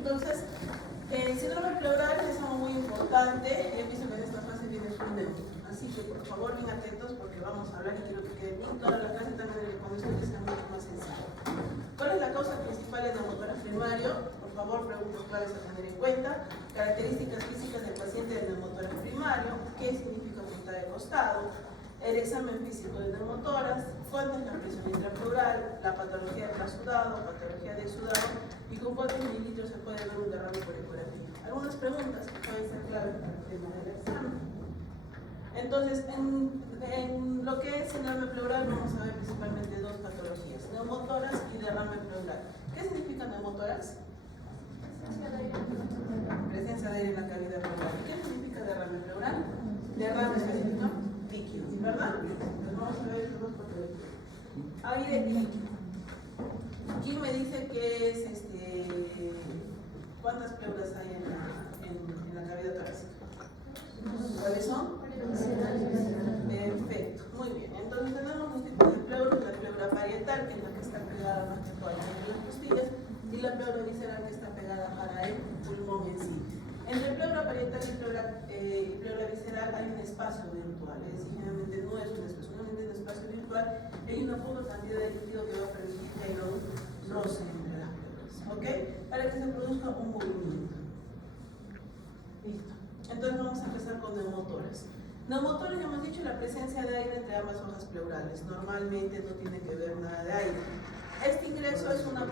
Entonces, el síndrome pleural es algo muy importante. He visto que en esta fase viene full neuro. Así que, por favor, bien atentos porque vamos a hablar y quiero que quede bien toda la clase también de cuando esto sea mucho más sencillo. ¿Cuál es la causa principal del neumotórax primario? Por favor, preguntas claves a tener en cuenta. Características físicas del paciente del neumotórax primario. ¿Qué significa punta de costado? El examen físico del neumotórax, cuánto es la presión intrapleural, la patología del sudado, patología del sudado y con cuántos mililitros se puede ver un derrame por ecografía. Algunas preguntas que pueden ser claves para el tema del examen. Entonces, en lo que es síndrome pleural vamos a ver principalmente dos patologías, neumotórax y derrame pleural. ¿Qué significa neumotórax? Presencia de aire en la cavidad pleural. ¿Qué significa derrame pleural? Derrame específico líquido, ¿verdad? Entonces vamos a ver estos dos patologías. Aire líquido. ¿Quién me dice que es cuántas pleuras hay en la cavidad torácica? ¿Cuáles son? Perfecto, muy bien. Entonces tenemos dos tipos de pleuras, la pleura parietal, que es la que está pegada más que todo a las costillas, y la pleura visceral, que está pegada para el pulmón en sí. Entre pleura parietal y pleura visceral hay un espacio virtual, es decir, generalmente no es un espacio, solamente un espacio virtual, hay una poca cantidad de líquido que va a permitir que haya un roce entre las pleuras, ¿ok? Para que se produzca un movimiento. Listo. Entonces vamos a empezar con neumotórax. Neumotórax, ya hemos dicho, la presencia de aire entre ambas hojas pleurales. Normalmente no tiene que ver nada de aire. Este ingreso es por una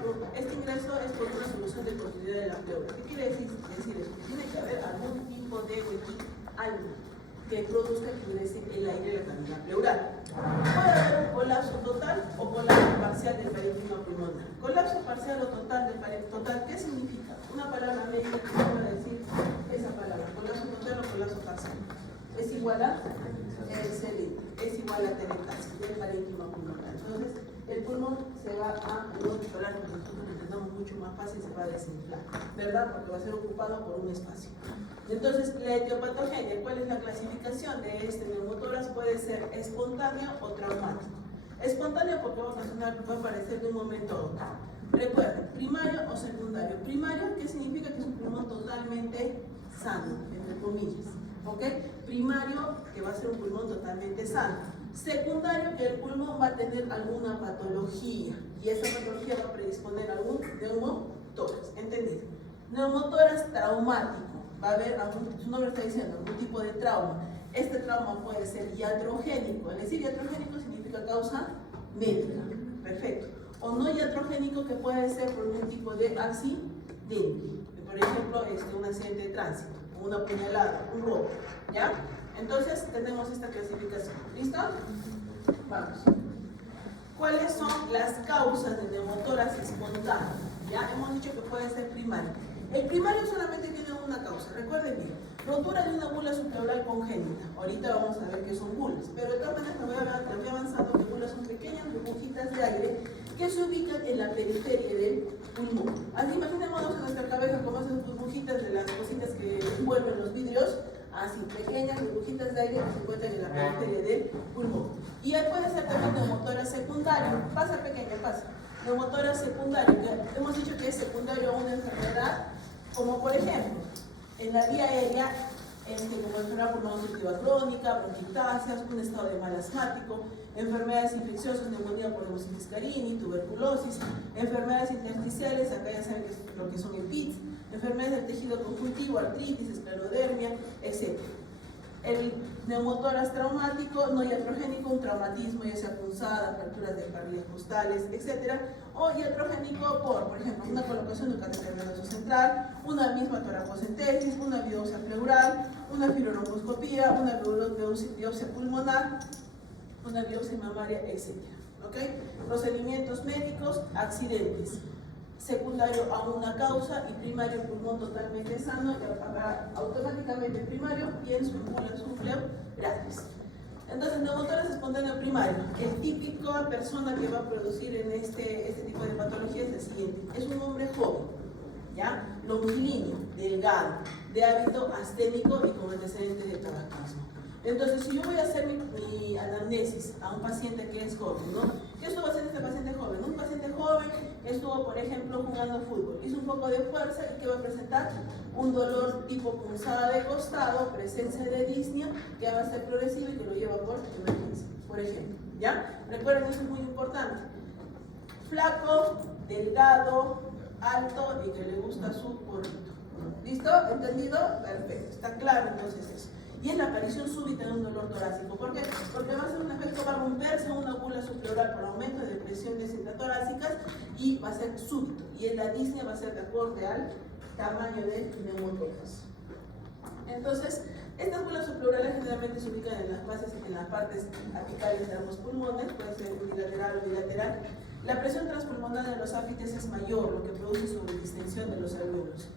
solución de continuidad de la pleura. ¿Qué quiere decir eso? Tiene que haber algún tipo de huequito, algo que produzca que ingrese el aire en la cavidad pleural. Puede haber un colapso total o colapso parcial del parénquima pulmonar. Colapso parcial o total del parénquima total, ¿qué significa? Una palabra médica que va a decir esa palabra, colapso total o colapso parcial. Es igual a excelente, es igual a teletasis del parénquima pulmonar. Entonces, el pulmón se va a controlar, porque nosotros lo entendamos mucho más fácil, se va a desinflar, ¿verdad? Porque va a ser ocupado por un espacio. Entonces, la etiopatogenia, ¿cuál es la clasificación de este neumotórax? Puede ser espontáneo o traumático. Espontáneo porque va a aparecer de un momento a otro. Recuerden, primario o secundario. Primario, ¿qué significa? Que es un pulmón totalmente sano, entre comillas. ¿Ok? Primario, que va a ser un pulmón totalmente sano. Secundario, que el pulmón va a tener alguna patología y esa patología va a predisponer a algún neumotórax. ¿Entendido? Neumotórax traumático. Va a haber, su nombre está diciendo, algún tipo de trauma. Este trauma puede ser iatrogénico. Es decir, iatrogénico significa causa médica. Perfecto. O no iatrogénico, que puede ser por un tipo de accidente. Por ejemplo, un accidente de tránsito, una puñalada, un robo. ¿Ya? Entonces tenemos esta clasificación. ¿Listo? Vamos. ¿Cuáles son las causas de neumotórax espontáneo? Ya hemos dicho que puede ser primario. El primario solamente tiene una causa, recuerden bien, rotura de una bula subpleural congénita. Ahorita vamos a ver qué son bulas, pero de todas maneras me voy avanzando que bulas son pequeñas burbujitas de aire que se ubican en la periferia del pulmón. Así imaginémonos en nuestra cabeza como esas burbujitas de las cositas que envuelven los vidrios, así, pequeñas burbujitas de aire que se encuentran en la periferia del pulmón. Y ahí puede ser también neumotórax secundario, pasa pequeña, pasa. Neumotórax secundario, que hemos dicho que es secundario a una enfermedad, como por ejemplo, en la vía aérea, como enfermedad pulmonar obstructiva crónica, bronquiectasias, un estado de mal asmático, enfermedades infecciosas, neumonía por Hemophilis carini, tuberculosis, enfermedades intersticiales, acá ya saben lo que son el PITS, enfermedades del tejido conjuntivo, artritis, esclerodermia, etc. El neumotórax traumático, no iatrogénico, un traumatismo, ya sea punzada, fracturas de parrillas costales, etc. O iatrogénico por ejemplo, una colocación de un catéter venoso central, una misma toracocentesis, una biopsia pleural, una fibrobroncoskopía, una biopsia pulmonar, una biopsia mamaria, etc. ¿Ok? Procedimientos médicos, accidentes. Secundario a una causa y primario pulmón totalmente sano, automáticamente primario y en su subpleurales. Entonces, neumotórax espontáneo primario. El típico persona que va a producir en este tipo de patología es el siguiente. Es un hombre joven, ¿ya? Longilíneo, delgado, de hábito asténico y con antecedentes de tabaquismo. Entonces, si yo voy a hacer mi anamnesis a un paciente que es joven, ¿no? ¿Qué esto va a hacer este paciente joven? Un paciente joven estuvo, por ejemplo, jugando fútbol, hizo un poco de fuerza y que va a presentar un dolor tipo punzada de costado, presencia de disnea, que va a ser progresivo y que lo lleva por emergencia, por ejemplo, ¿ya? Recuerden, eso es muy importante. Flaco, delgado, alto y que le gusta su gorrito. ¿Listo? ¿Entendido? Perfecto. Está claro entonces eso. Y es la aparición súbita de un dolor torácico. ¿Por qué? Porque va a ser un efecto, va a romperse una cúpula subpleural por aumento de presiones intratorácicas y va a ser súbito. Y la disnea va a ser de acuerdo al tamaño del neumotórax. Entonces, estas cúpulas subpleurales generalmente se ubican en las bases, en las partes apicales de ambos pulmones, puede ser unilateral o bilateral. La presión transpulmonar de los ápices es mayor, lo que produce sobredistensión de los alvéolos.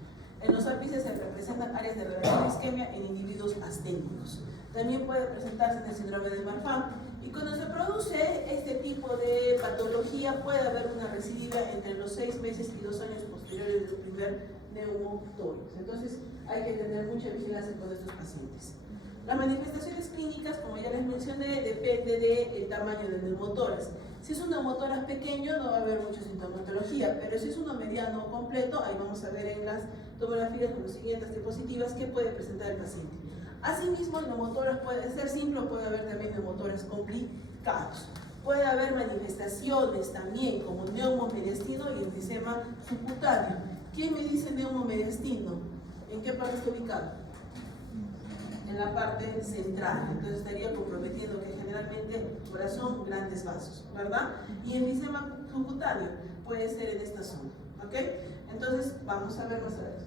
En los ápices se representan áreas de relativa isquemia en individuos asténicos. También puede presentarse en el síndrome de Marfan. Y cuando se produce este tipo de patología, puede haber una recidiva entre los 6 meses y 2 años posteriores del primer neumotórax. Entonces, hay que tener mucha vigilancia con estos pacientes. Las manifestaciones clínicas, como ya les mencioné, depende del tamaño del neumotórax. Si es un neumotórax pequeño, no va a haber mucha sintomatología, pero si es uno mediano o completo, ahí vamos a ver en las tomografías con las siguientes diapositivas qué puede presentar el paciente. Asimismo, el neumotórax puede ser simple o puede haber también neumotórax complicados. Puede haber manifestaciones también como neumomediastino y enfisema subcutáneo. ¿Quién me dice neumomediastino? ¿En qué parte está ubicado? En la parte central, entonces estaría comprometiendo que generalmente corazón, grandes vasos, ¿verdad? Y enfisema subcutáneo puede ser en esta zona, ¿ok? Entonces vamos a ver más adelante.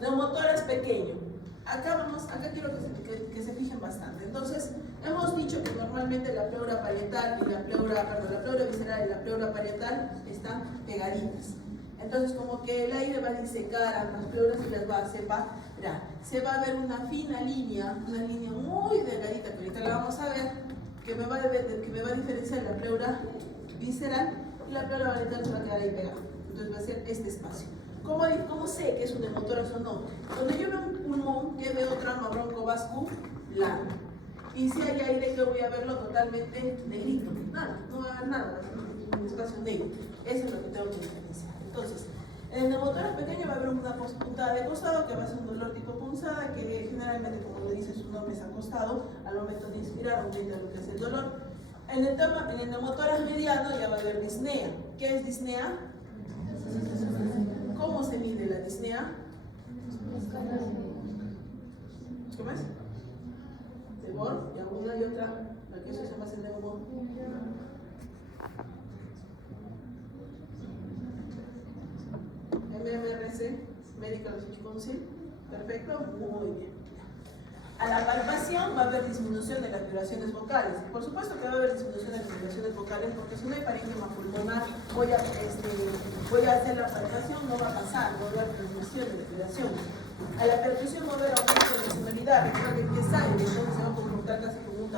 Neumotórax pequeño. Acá quiero que se fijen bastante. Entonces, hemos dicho que normalmente la pleura parietal y la pleura visceral y la pleura parietal están pegaditas. Entonces, como que el aire va a disecar a las pleuras y las va a separar. Se va a ver una fina línea, una línea muy delgadita, que ahorita la vamos a ver, que me va a diferenciar la pleura visceral y la pleura parietal se va a quedar ahí pegada. Entonces va a ser este espacio. ¿Cómo sé que es un neumotórax o no? Cuando yo veo un pulmón que veo trauma broncovascular, y si hay aire, que voy a verlo totalmente negrito, nada, no va a haber nada, va a ser un espacio negro. Eso es lo que tengo que diferenciar. Entonces, en el neumotórax pequeño va a haber una puntada de costado que va a ser un dolor tipo punzada, que generalmente, como le dice su nombre, es acostado, al momento de inspirar aumenta lo que es el dolor. En el neumotórax mediano ya va a haber disnea. ¿Qué es disnea? ¿Cómo se mide la disnea? ¿Cómo es? De Born, y alguna y otra, la que se llama el neumo. MMRC, Medical Research Council. Perfecto, muy bien. A la palpación va a haber disminución de las vibraciones vocales. Por supuesto que va a haber disminución de las vibraciones vocales, porque si no hay parénquima pulmonar, voy a hacer la palpación, no va a pasar, va a haber disminución de las vibraciones. A la percusión va a haber aumento de la sonoridad, recuerden que es aire, entonces se va a comportar casi como un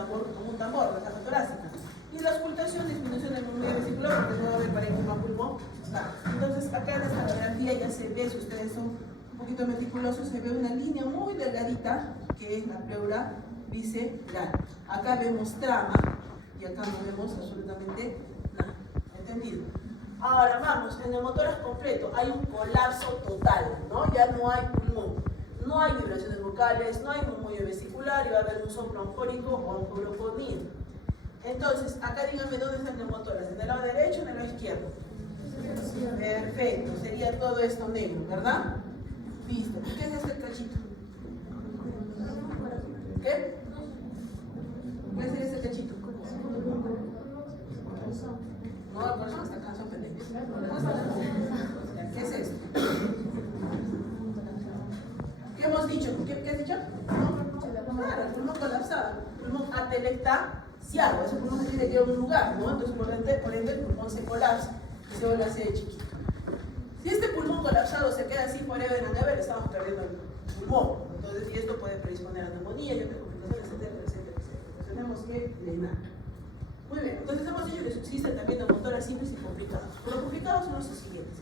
tambor, la caja torácica. Y la auscultación, disminución del movimiento vesicular, porque no va a haber parénquima pulmonar. Entonces, acá en esta radiografía ya se ve, si ustedes son un poquito meticulosos, se ve una línea muy delgadita, que es la pleura visceral. Acá vemos trama y acá no vemos absolutamente nada. ¿Entendido? Ahora vamos, en el neumotórax completo hay un colapso total, ¿no? Ya no hay pulmón, no hay vibraciones vocales, no hay murmullo vesicular y va a haber un soplo onfórico o onforofonía. Entonces, acá díganme dónde está el neumotórax, ¿en el lado derecho o en el lado izquierdo? Perfecto, sería todo esto negro, ¿verdad? Listo. ¿Y qué es este cachito? ¿Qué? ¿Qué es ese cachito? No, el corazón está acá, son pendejos. ¿Qué es esto? ¿Qué hemos dicho? ¿Qué has dicho? Claro, el pulmón colapsado. El pulmón atelectasiado. Ese pulmón se tiene que ir a un lugar, ¿no? Entonces, por ende, el pulmón se colapsa y se vuelve así de chiquito. Si este pulmón colapsado se queda así forever and ever, estamos perdiendo el pulmón. Entonces, y esto puede predisponer a neumonía y otras complicaciones, etcétera, etcétera, etcétera. Entonces, tenemos que drenar. Muy bien, entonces hemos dicho que existen también neumotórax simples y complicados. Los complicados son los siguientes.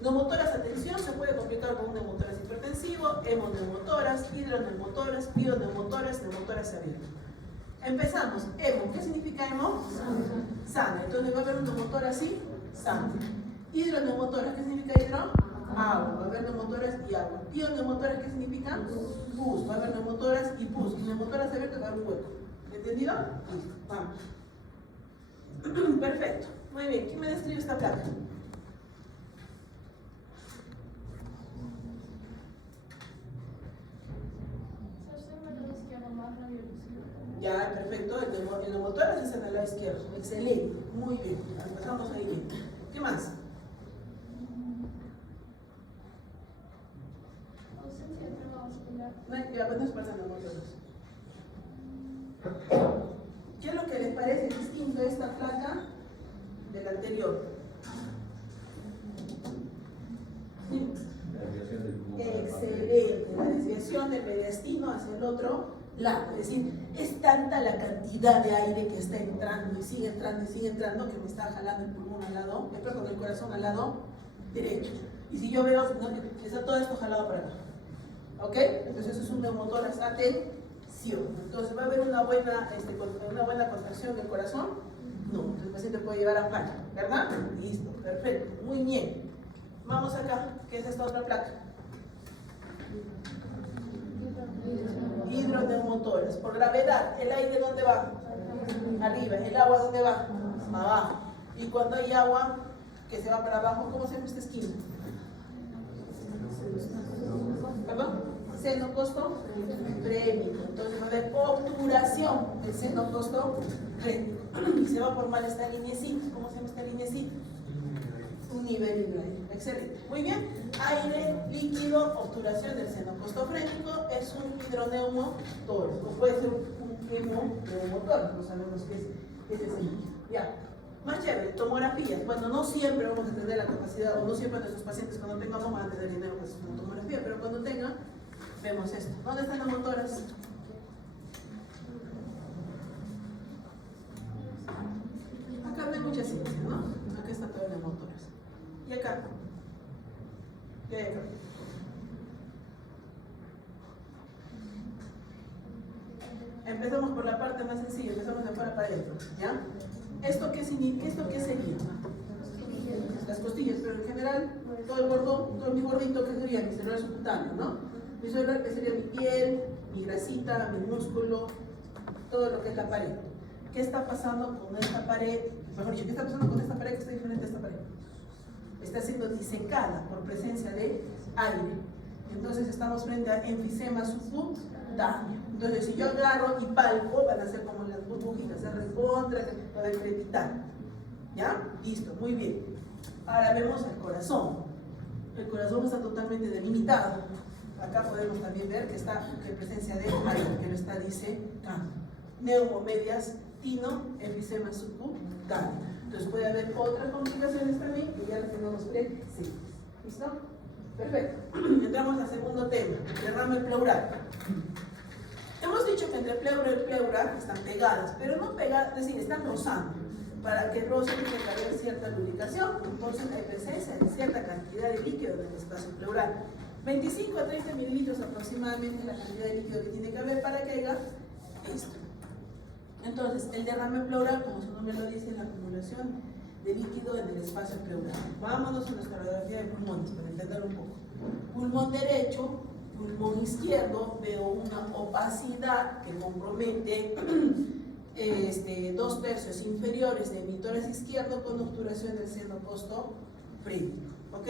Neumotórax a tensión se puede complicar con un neumotórax hipertensivo, hemoneumotórax, hidroneumotórax, pioneumotórax, neumotórax abierto. Empezamos. Hemo, ¿qué significa hemo? Sana. Entonces va a haber un neumotórax así, sangre. Hidroneumotórax, ¿qué significa hidro? Agua. Va a haber neumotórax y agua. Ioneumotórax, ¿qué significa? Pus. Va a haber neumotórax y pus. Y neumotórax abierto va a haber un hueco. ¿Entendido? Listo. Vamos. Perfecto. Muy bien. ¿Quién me describe esta placa? Ya, perfecto. El neumotórax es en el lado izquierdo. Excelente. Muy bien. Empezamos ahí bien. ¿Qué más? No hay que apenas pasa neumotórax. ¿Qué es lo que les parece distinto a esta placa de la anterior? ¿Sí? Excelente. La desviación del mediastino hacia el otro lado. Es decir, es tanta la cantidad de aire que está entrando y sigue entrando que me está jalando el pulmón al lado, con el corazón al llado derecho. Y si yo veo, no, está todo esto jalado para acá. ¿Ok? Entonces eso es un neumotórax atención. Entonces va a haber una buena contracción del corazón. No, entonces el paciente puede llegar a paro, ¿verdad? Listo, perfecto, muy bien. Vamos acá, ¿qué es esta otra placa? Hidroneumotórax. Por gravedad, ¿el aire dónde va? Arriba. ¿El agua dónde va? Abajo. Y cuando hay agua que se va para abajo, ¿cómo se llama esta esquina? ¿Perdón? Seno costofrénico. Entonces va a haber obturación del seno costofrénico. Y se va a formar esta lineecita. ¿Cómo se llama esta lineecita? Un nivel hidráulico. Excelente. Muy bien. Aire, líquido, obturación del seno costofrénico es un hidroneumotórax. O puede ser un hemoneumotórax. No sabemos qué es ese líquido. Ya. Más chévere, tomografías. Bueno, no siempre vamos a tener la capacidad, o no siempre nuestros pacientes cuando tengamos van a tener dinero para hacer una tomografía, pero cuando tengan, vemos esto. ¿Dónde están las motoras? Acá no hay mucha ciencia, ¿no? Acá están todas las motoras. ¿Y acá? ¿Qué hay acá? Empezamos por la parte más sencilla, empezamos de afuera para adentro, ¿ya? ¿Esto qué significa? ¿Esto qué sería? Las costillas, pero en general, todo mi gordito, ¿qué sería? Mi celular subcutáneo, ¿no? Mi celular, que sería mi piel, mi grasita, mi músculo, todo lo que es la pared. ¿Qué está pasando con esta pared? Mejor dicho, ¿qué está pasando con esta pared que está diferente a esta pared? Está siendo disecada por presencia de aire. Entonces estamos frente a enfisema subcutáneo. Entonces si yo agarro y palpo, van a ser como las burbujitas, se recontra, va a crepitar. ¿Ya? Listo, muy bien. Ahora vemos el corazón. El corazón está totalmente delimitado. Acá podemos también ver que está en presencia de aire, que lo está disecando. Neumomediastino, enfisema subcutáneo. Entonces puede haber otras complicaciones también que ya las tenemos presentes. ¿Listo? Perfecto. Entramos al segundo tema, derrame pleural. Hemos dicho que entre pleura y pleura están pegadas, pero no pegadas, es decir, están rozando. Para que roce tiene que haber cierta lubricación, entonces hay presencia de cierta cantidad de líquido en el espacio pleural. 25 a 30 mililitros aproximadamente la cantidad de líquido que tiene que haber para que haya esto. Entonces, el derrame pleural, como su nombre lo dice, es la acumulación de líquido en el espacio pleural. Vámonos a nuestra radiografía de pulmones para entender un poco. Pulmón derecho, pulmón izquierdo, veo una opacidad que compromete 2/3 inferiores de mi tórax izquierdo con obturación del seno costofrénico. ¿Ok?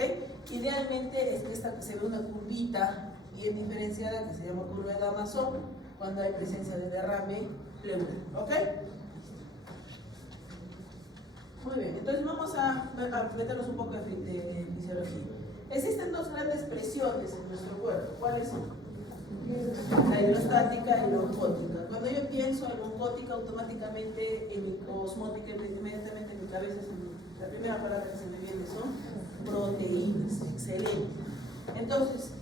Idealmente es que se ve una curvita bien diferenciada que se llama curva de Damaso cuando hay presencia de derrame pleural. ¿Ok? Muy bien, entonces vamos a meternos un poco de fisiología. Existen dos grandes presiones en nuestro cuerpo. ¿Cuáles son? La hidrostática y la oncótica. Cuando yo pienso en oncótica, automáticamente osmótica, inmediatamente en mi cabeza, la primera palabra que se me viene son proteínas. Excelente. Entonces,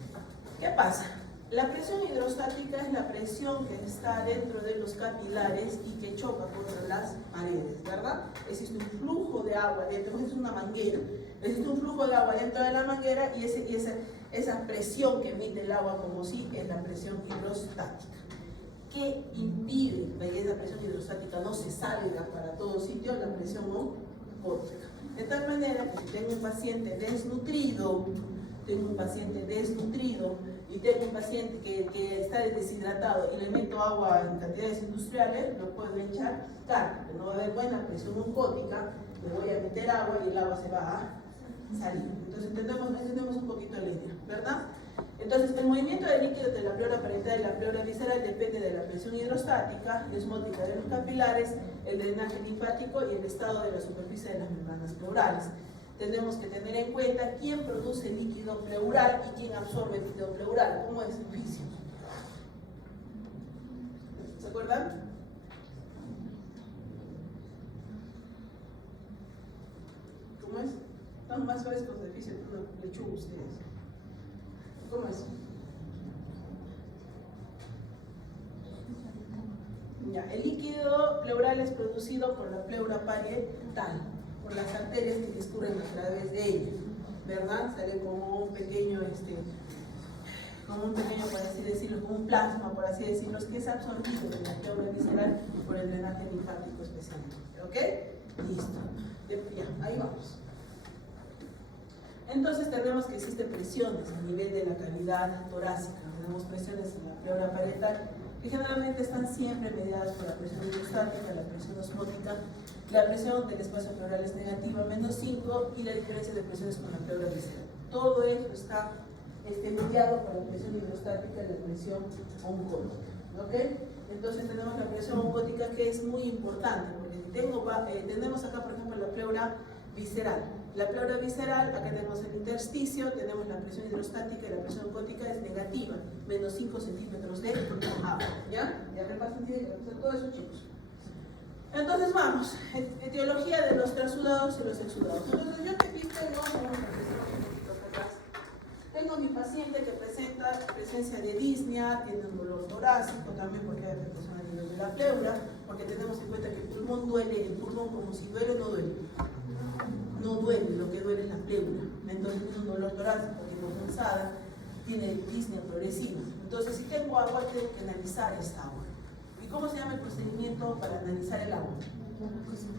¿qué pasa? La presión hidrostática es la presión que está dentro de los capilares y que choca contra las paredes, ¿verdad? Existe un flujo de agua dentro, es una manguera. Existe un flujo de agua dentro de la manguera y esa presión que emite el agua como si es la presión hidrostática. ¿Qué impide que esa presión hidrostática no se salga para todo sitio? La presión oncótica. De tal manera que si tengo un paciente desnutrido, y tengo un paciente que está deshidratado y le meto agua en cantidades industriales, lo puedo hinchar, claro, porque no va a haber buena presión oncótica, le voy a meter agua y el agua se va a salir. Entonces entendemos un poquito la idea, ¿verdad? Entonces el movimiento de líquido de la pleura parietal y la pleura visceral depende de la presión hidrostática y osmótica de los capilares, el drenaje linfático y el estado de la superficie de las membranas pleurales. Tenemos que tener en cuenta quién produce líquido pleural y quién absorbe el líquido pleural. ¿Cómo es el oficio? ¿Se acuerdan? ¿Cómo es? Están más frescos de oficio que una lechuga ustedes. ¿Cómo es? Ya, el líquido pleural es producido por la pleura parietal, por las arterias que discurren a través de ella, ¿verdad? Sale como un pequeño, por así decirlo, como un plasma, por así decirlo, que es absorbido de la pleura visceral por el drenaje linfático especialmente, ¿ok? Listo, ya, ahí vamos. Entonces tenemos que existen presiones a nivel de la cavidad torácica, tenemos presiones en la pleura parietal, que generalmente están siempre mediadas por la presión hidrostática, la presión osmótica. La presión del espacio pleural es negativa, -5, y la diferencia de presiones con la pleura visceral. Todo eso está mediado por la presión hidrostática y la presión oncótica, ¿ok? Entonces tenemos la presión oncótica, que es muy importante, porque si tenemos acá, por ejemplo, la pleura visceral. La pleura visceral, acá tenemos el intersticio, tenemos la presión hidrostática y la presión oncótica es negativa, -5 centímetros de agua, ¿ya? Ya repasen, tienen que repasar todo eso, chicos. Entonces vamos, etiología de los transudados y los exudados. Entonces yo tengo mi paciente que presenta presencia de disnea, tiene un dolor torácico también porque hay afectación a nivel de la pleura, porque tenemos en cuenta que el pulmón duele, el pulmón como si duele o no duele. No duele, lo que duele es la pleura. Entonces tiene un dolor torácico, tiene cansada, tiene disnea progresiva. Entonces si tengo agua, tengo que analizar esta agua. ¿Y cómo se llama el procedimiento para analizar el agua?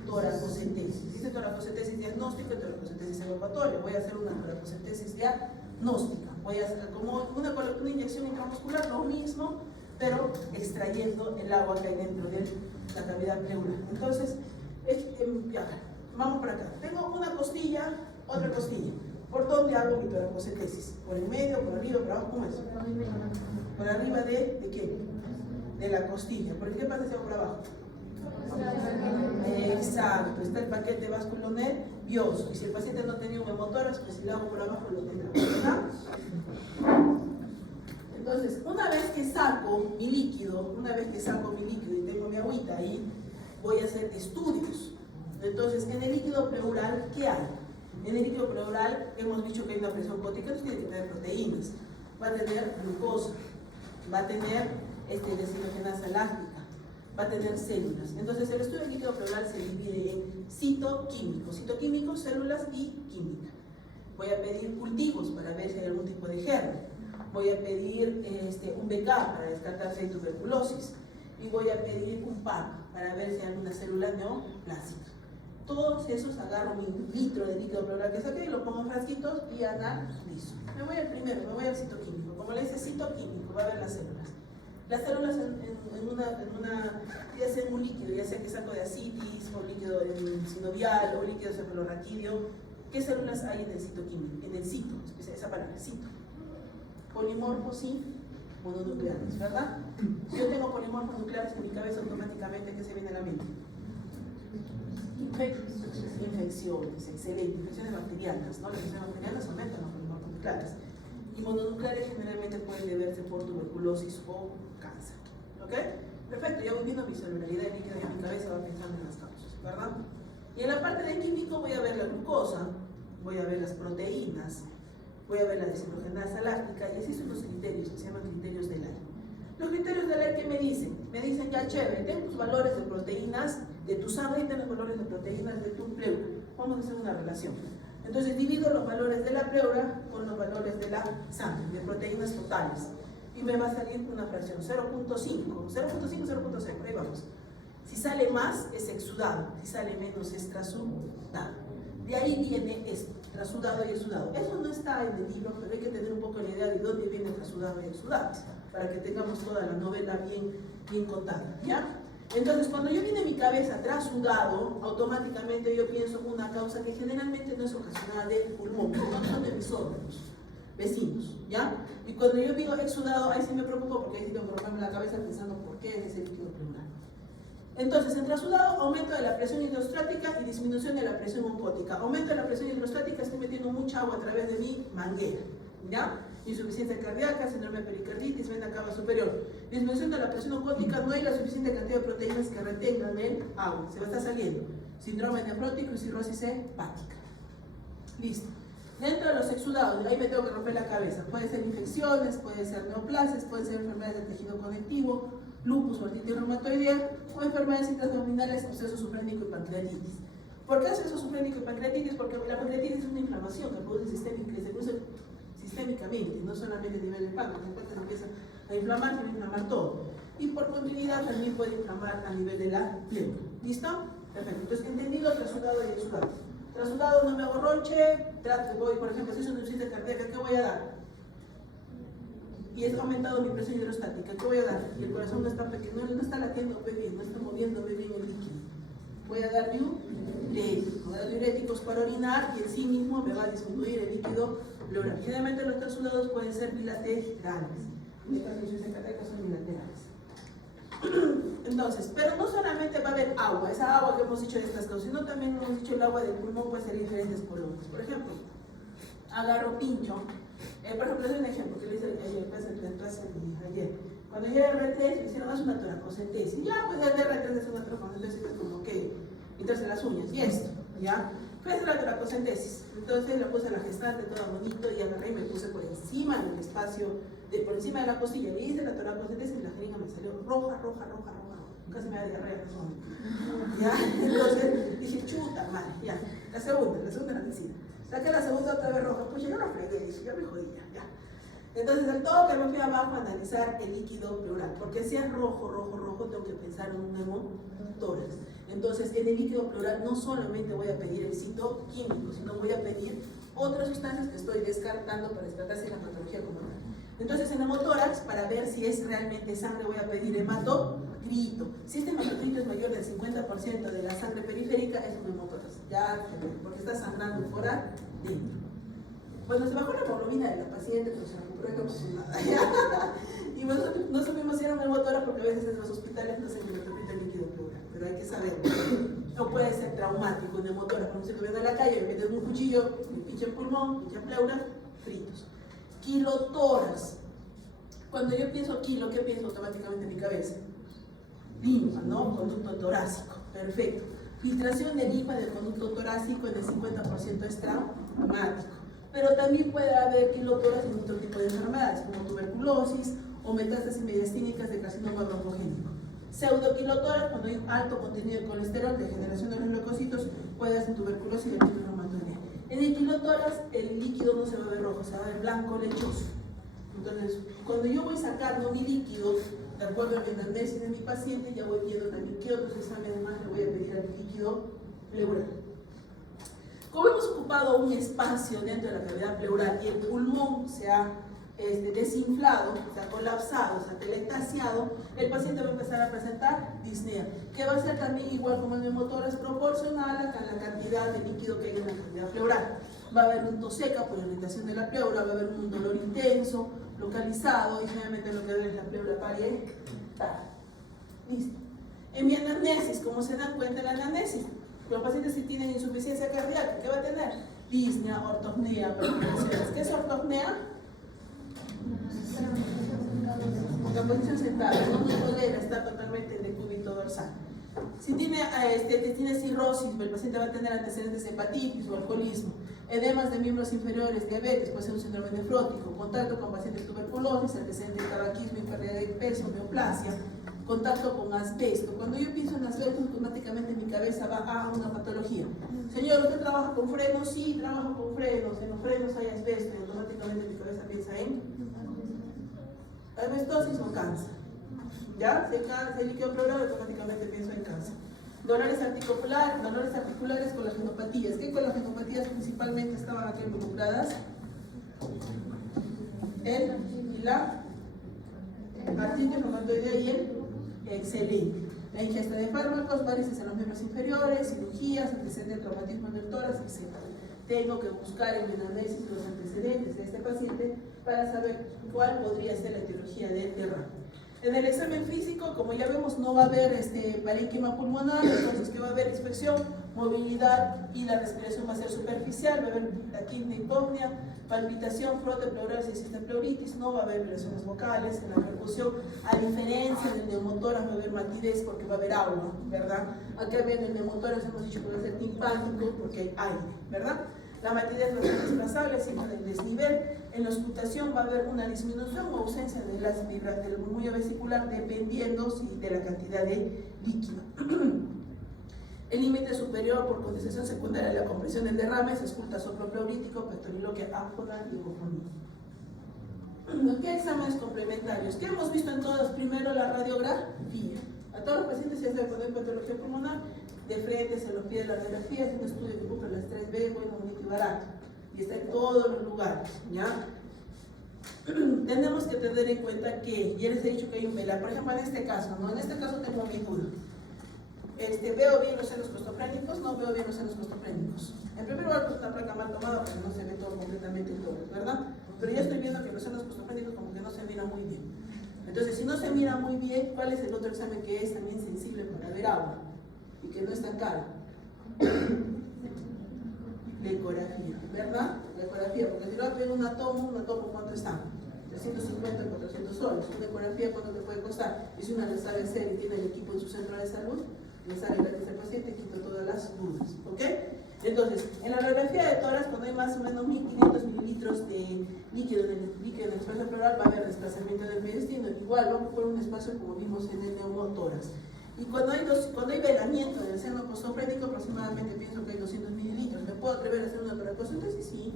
Toracocentesis. Dice toracocentesis diagnóstica y toracocentesis evacuatoria. Voy a hacer una toracocentesis diagnóstica. Voy a hacer como una inyección intramuscular, lo mismo, pero extrayendo el agua que hay dentro de la cavidad pleural. Entonces, ya. Vamos por acá. Tengo una costilla, otra costilla. ¿Por dónde hago mi toracocentesis? ¿Por el medio, por arriba, por abajo? ¿Cómo es? ¿Por arriba de qué? De la costilla. ¿Por qué pasa si hago por abajo? Exacto. Está el paquete vasculonervioso. Y si el paciente no tenía un hemotórax, pues si lo hago por abajo lo tendrá, ¿verdad? Entonces, una vez que saco mi líquido y tengo mi agüita ahí, voy a hacer estudios. Entonces, en el líquido pleural, ¿qué hay? En el líquido pleural hemos dicho que hay una presión oncótica, entonces tiene que tener proteínas. Va a tener glucosa, va a tener deshidrogenasa láctica, va a tener células. Entonces, el estudio del líquido pleural se divide en citoquímicos, células y química. Voy a pedir cultivos para ver si hay algún tipo de germen. Voy a pedir un BK para descartar si hay tuberculosis. Y voy a pedir un PAP para ver si hay alguna célula neoplásica. Todos esos agarro mi litro de líquido pleural que saqué y lo pongo en frasquitos y analizo. Me voy al primero, me voy al citoquímico. Como le dice citoquímico, va a ver las células. Las células ya sea en un líquido, ya sea que saco de ascitis, o líquido sinovial, o líquido cefalorraquídeo, ¿qué células hay en el citoquímico? En el cito, esa palabra, cito. Polimorfos y mononucleares, ¿verdad? Si yo tengo polimorfos nucleares en mi cabeza, automáticamente, ¿qué se viene a la mente? Infecciones, excelente, infecciones bacterianas, ¿no? Las infecciones bacterianas aumentan los polimorfos nucleares. Y mononucleares generalmente pueden deberse por tuberculosis o cáncer. ¿Ok? Perfecto, ya voy viendo mi celularidad líquida en mi cabeza, va pensando en las causas, ¿verdad? Y en la parte de químico voy a ver la glucosa, voy a ver las proteínas, voy a ver la deshidrogenasa láctica, y así son los criterios, que se llaman criterios de Lai. Los criterios de Lai, ¿qué me dicen? Me dicen, ya chévere, ten tus valores de proteínas de tu sangre y ten los valores de proteínas de tu pleura. Vamos a hacer una relación. Entonces divido los valores de la pleura con los valores de la sangre, de proteínas totales. Y me va a salir una fracción 0.5, 0.0, ahí vamos. Si sale más, es exudado. Si sale menos, es trasudado. De ahí viene esto, trasudado y exudado. Eso no está en el libro, pero hay que tener un poco la idea de dónde viene el trasudado y exudado, para que tengamos toda la novela bien contada, ¿ya? Entonces, cuando yo viene mi cabeza trasudado, automáticamente yo pienso en una causa que generalmente no es ocasionada del pulmón, no son de mis órganos vecinos, ¿ya? Y cuando yo digo exudado, ahí sí me preocupo porque ahí sí tengo que romperme la cabeza pensando por qué es ese líquido pleural. Entonces, en trasudado, aumento de la presión hidrostática y disminución de la presión oncótica. Aumento de la presión hidrostática, estoy metiendo mucha agua a través de mi manguera, ¿ya? Insuficiencia cardíaca, síndrome de pericarditis, vena cava superior. Disminución de la presión oncótica, no hay la suficiente cantidad de proteínas que retengan el agua, se va a estar saliendo. Síndrome nefrótico y cirrosis hepática. Listo. Dentro de los exudados, ahí me tengo que romper la cabeza. Puede ser infecciones, puede ser neoplasias, puede ser enfermedades del tejido conectivo, lupus o artritis reumatoidea, o enfermedades intraabdominales, absceso sufrénico y pancreatitis. ¿Por qué absceso sufrénico y pancreatitis? Porque la pancreatitis es una inflamación que produce sistémica, que se produce sistémicamente, no solamente a nivel del páncreas, el páncreas empieza a inflamar, se va a inflamar todo. Y por continuidad también puede inflamar a nivel de la pleura. ¿Listo? Perfecto. Entonces, entendido trasudado y exudado. Trasudado no me hago roche, voy, por ejemplo, si es una insuficiencia cardíaca, ¿qué voy a dar? Y he aumentado mi presión hidrostática, ¿qué voy a dar? Y el corazón no está pequeño, no está latiendo bien, no está moviendo bien el líquido. Voy a dar diuréticos. Voy a dar diuréticos para orinar y en sí mismo me va a disminuir el líquido pleural. Generalmente los trasudados pueden ser bilaterales. En el caso de insuficiencia cardíaca son bilaterales. Entonces, pero no solamente va a haber agua, esa agua que hemos dicho de estas cosas, sino también hemos dicho el agua del pulmón puede ser diferentes colores. Por ejemplo, agarro pincho, por ejemplo, es un ejemplo que le hice ayer. Cuando yo era R3, me hicieron una toracocentesis. Ya, pues el R3 es una toracocentesis, es como que pintarse las uñas. Y esto, ¿ya? Fue hacer la toracocentesis. Entonces le puse a la gestante todo bonito y agarré y me puse por encima del espacio, por encima de la costilla. Le hice la toracocentesis y la jeringa me salió roja. Casi me da diarrea. ¿Ya? Entonces dije, chuta, madre, ya. La segunda la vencida. Saqué la segunda otra vez roja. Pues yo no fregué, dije, ya me jodía, ya. Entonces al toque me fui abajo a analizar el líquido pleural. Porque si es rojo, tengo que pensar en un hemotórax. Entonces, en el líquido pleural no solamente voy a pedir el citoquímico, sino voy a pedir otras sustancias que estoy descartando para descartar si la patología como tal. Entonces, en hemotórax, para ver si es realmente sangre, voy a pedir hematocrito. Si este hematocrito es mayor del 50% de la sangre periférica, es un hemotórax. Ya, porque está sangrando por adentro. Cuando se bajó la hemoglobina de la paciente, pues se recuperó y no pasó nada. Y nosotros no supimos si era un hemotórax porque a veces en los hospitales no se hematocrito el líquido pleural. Pero hay que saberlo. No puede ser traumático un hemotórax. Cuando se viene a la calle, me meten un cuchillo, me pincha el pulmón, pincha pleura, fritos. Kilotórax. Cuando yo pienso kilo, ¿qué pienso automáticamente en mi cabeza? Linfa, ¿no? Conducto torácico. Perfecto. Filtración de linfa del conducto torácico en el 50% es traumático. Pero también puede haber kilotórax en otro tipo de enfermedades, como tuberculosis o metástasis mediastínicas de carcinoma broncogénico. Pseudoquilotórax, cuando hay alto contenido de colesterol, degeneración de los leucocitos, puede hacer tuberculosis y artritis reumatoidea. En el kilotórax, el líquido no se va a ver rojo, se va a ver blanco lechoso. Entonces, cuando yo voy sacando mi líquido, de acuerdo a la anamnesis de mi paciente, ya voy viendo también qué otros exámenes más le voy a pedir al líquido pleural. Como hemos ocupado un espacio dentro de la cavidad pleural y el pulmón se ha desinflado, se ha colapsado, se ha telestasiado, el paciente va a empezar a presentar disnea, que va a ser también igual como el hemotórax, proporcional a la cantidad de líquido que hay en la cavidad pleural. Va a haber un tos seca por irritación de la pleura, va a haber un dolor intenso, localizado, y generalmente lo que duele es la pleura parietal. Listo. En mi anamnesis, ¿cómo se dan cuenta en la anamnesis? Los pacientes que tienen insuficiencia cardíaca, ¿qué va a tener? Disnea, ortopnea, palpitaciones. ¿Qué es ortopnea? La posición sentada, no tolera estar totalmente en decúbito dorsal. Si tiene, tiene cirrosis, el paciente va a tener antecedentes de hepatitis o alcoholismo, edemas de miembros inferiores, diabetes, puede ser un síndrome nefrótico, contacto con pacientes tuberculosis, antecedentes de tabaquismo y pérdida de peso, neoplasia, contacto con asbesto. Cuando yo pienso en asbesto, automáticamente mi cabeza va a una patología. Señor, ¿usted trabaja con frenos? Sí, trabajo con frenos. En los frenos hay asbesto y automáticamente mi cabeza piensa en asbestosis o cáncer. ¿Ya? Si hay líquido pleural, automáticamente pienso en cáncer. Dolores articulares, colagenopatías. ¿Qué colagenopatías principalmente estaban aquí involucradas? El y la artritis reumatoidea y el excelente. La ingesta de fármacos, varices en los miembros inferiores, cirugías, antecedentes de traumatismo en el tórax, etc. Tengo que buscar en mi análisis los antecedentes de este paciente para saber cuál podría ser la etiología del derrame. En el examen físico, como ya vemos, no va a haber parénquima pulmonar, entonces que va a haber inspección, movilidad y la respiración va a ser superficial, va a haber taquicardia, hipopnea, palpitación, frote pleural si existe pleuritis, no va a haber vibraciones vocales. En la percusión, a diferencia del neumotórax, va a haber matidez porque va a haber agua, ¿verdad? Acá bien el neumotórax hemos dicho que va a ser timpánico porque hay aire, ¿verdad? La matidez va a ser desplazable, signo del desnivel. En la auscultación va a haber una disminución o ausencia de las fibras del murmullo vesicular dependiendo de la cantidad de líquido. El límite superior por condensación secundaria de la compresión del derrame se ausculta soplopleurítico, pectoriloquia áfona y hipofonía. ¿Qué exámenes complementarios? ¿Qué hemos visto en todos? Primero la radiografía. A todos los pacientes se debe poner patología pulmonar. De frente se los pide la radiografía, es un estudio que cumple las 3B, bueno, bonito y barato. Y está en todos los lugares, ¿ya? Tenemos que tener en cuenta que, ya les he dicho que hay un velar, por ejemplo en este caso, ¿no? En este caso tengo mi duda. ¿Veo bien los senos costoprénicos? No veo bien los senos costoprénicos. En primer lugar, pues una placa mal tomada porque no se ve todo completamente todo, ¿verdad? Pero ya estoy viendo que los senos costoprénicos como que no se miran muy bien. Entonces, si no se mira muy bien, ¿cuál es el otro examen que es también sensible para ver agua? Y que no es tan caro. La ecografía, ¿verdad? La ecografía, porque si no ven un atomo ¿cuánto está? 350 o 400 soles. Una ecografía, ¿cuánto te puede costar? Y si una le sabe hacer y tiene el equipo en su centro de salud, le sale gratis al paciente y quito todas las dudas, ¿ok? Entonces, en la radiografía de tórax, cuando hay más o menos 1500 mililitros de líquido en el espacio pleural, va a haber desplazamiento del mediastino. Igual, vamos a poner un espacio como vimos en el neumotórax. Y cuando hay velamiento del seno costoprénico, aproximadamente pienso que hay 200 mililitros. ¿Me puedo atrever a hacer una toracosíntesis? Sí,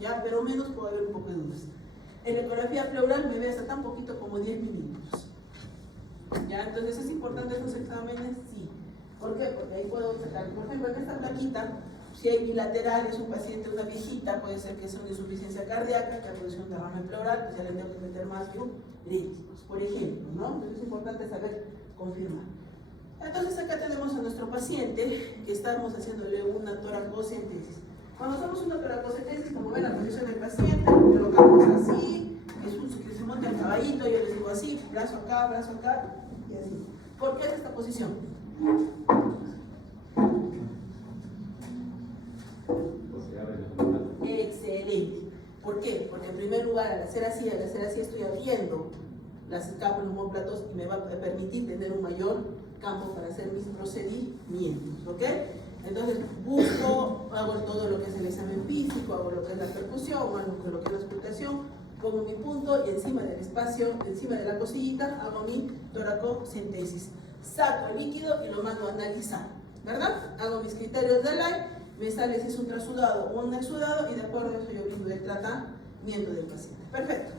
ya, pero menos puede haber un poco de dudas. En la ecografía pleural me ve hasta tan poquito como 10 mililitros. ¿Ya? Entonces, ¿es importante esos exámenes? Sí. ¿Por qué? Porque ahí puedo sacar, por ejemplo, en esta plaquita, si hay bilateral, es un paciente, una viejita, puede ser que sea una insuficiencia cardíaca, que ha producido un derrame pleural, pues ya le tengo que meter más diuréticos, por ejemplo, ¿no? Entonces es importante saber confirmar. Entonces acá tenemos a nuestro paciente que estamos haciéndole una toracocentesis. Cuando hacemos una toracocentesis, como ven la posición del paciente, lo colocamos así, que se monte el caballito, yo les digo así, brazo acá y así. ¿Por qué es esta posición? Excelente. ¿Por qué? Porque en primer lugar, al hacer así estoy abriendo las escápulas, los omóplatos y me va a permitir tener un mayor campo para hacer mis procedimientos, ¿ok? Entonces busco, hago todo lo que es el examen físico, hago lo que es la percusión, hago lo que es la auscultación, pongo mi punto y encima del espacio, encima de la cosillita, hago mi toracocentesis. Saco el líquido y lo mando a analizar, ¿verdad? Hago mis criterios de Lai, me sale si es un trasudado o un exudado y de acuerdo a eso yo brindo el tratamiento del paciente. Perfecto.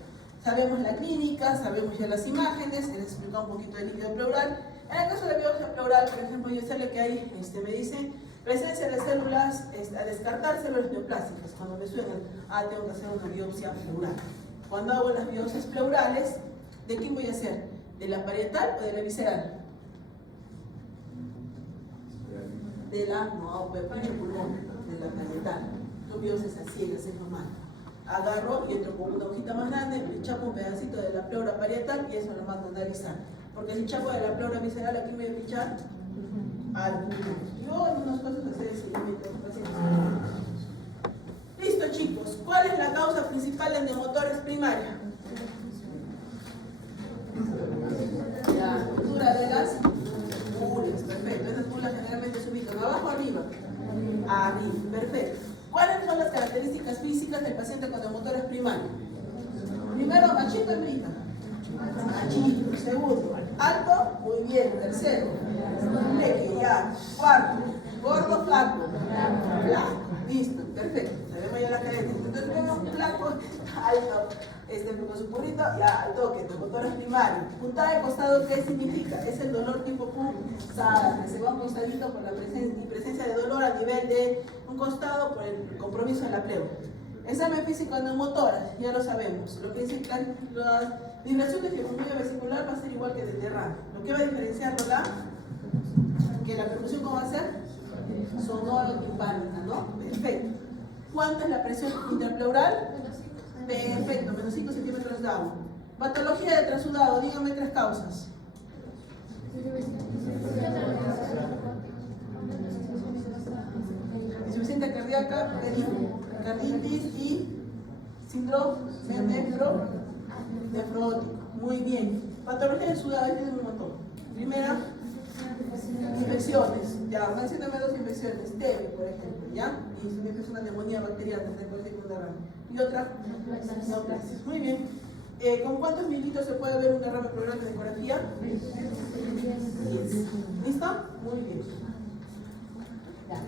Sabemos la clínica, sabemos ya las imágenes, les explico un poquito del líquido pleural. En el caso de la biopsia pleural, por ejemplo, yo sé que hay, me dicen, presencia de células, a descartar células neoplásticas. Cuando me suenan, tengo que hacer una biopsia pleural. Cuando hago las biopsias pleurales, ¿de quién voy a hacer? ¿De la parietal o de la visceral? De la, no, pues pinche pulmón, de la parietal. Son biopsias así, es normal. Agarro y entro con una hojita más grande, le chapo un pedacito de la pleura parietal y eso lo mando a analizar. Porque si chapo de la pleura visceral, aquí me voy a pinchar al pulmón. Yo en unas cosas hacer el seguimiento de los pacientes. Listo, chicos. ¿Cuál es la causa principal de neumotórax primaria? La ruptura de las bulas. Perfecto. Esas bulas generalmente se ubican abajo o arriba. Arriba. Perfecto. ¿Cuáles son las características físicas del paciente con neumotórax primario? Primero, machito, hembrita. Machito. Segundo, alto, muy bien. Tercero, pequeño, ya. Cuarto, gordo, flaco. Flaco. Listo, perfecto. Sabemos ya la característica. Entonces vemos flaco, alto, con su burrito, ya al toque, doctor es primario. Puntada de costado, ¿qué significa? Es el dolor tipo punzada, que se va a un costadito por la presencia de dolor a nivel de un costado por el compromiso de la pleura. Examen físico neumotórax, ya lo sabemos. Lo que dice las vibraciones de fluido vesicular va a ser igual que de derrame. Lo que va a diferenciarlo que la percusión, ¿cómo va a ser? Sonoro timpánica, ¿no? Perfecto. ¿Cuánto es la presión intrapleural? Perfecto, menos 5 centímetros de agua. Patología de trasudado, dígame 3 causas. Insuficiencia cardíaca, carditis y síndrome nefrótico. Muy bien. Patología de sudado, tienen un montón. Primera, infecciones. Ya, mencióname 2 infecciones. TB, por ejemplo, ¿ya? Y si es una neumonía bacteriana, se puede decir un derrame. Y otra, neoplasia. Muy bien. ¿Con cuántos mililitros se puede ver un derrame pleural de ecografía? 10. ¿Listo? Muy bien. Ya.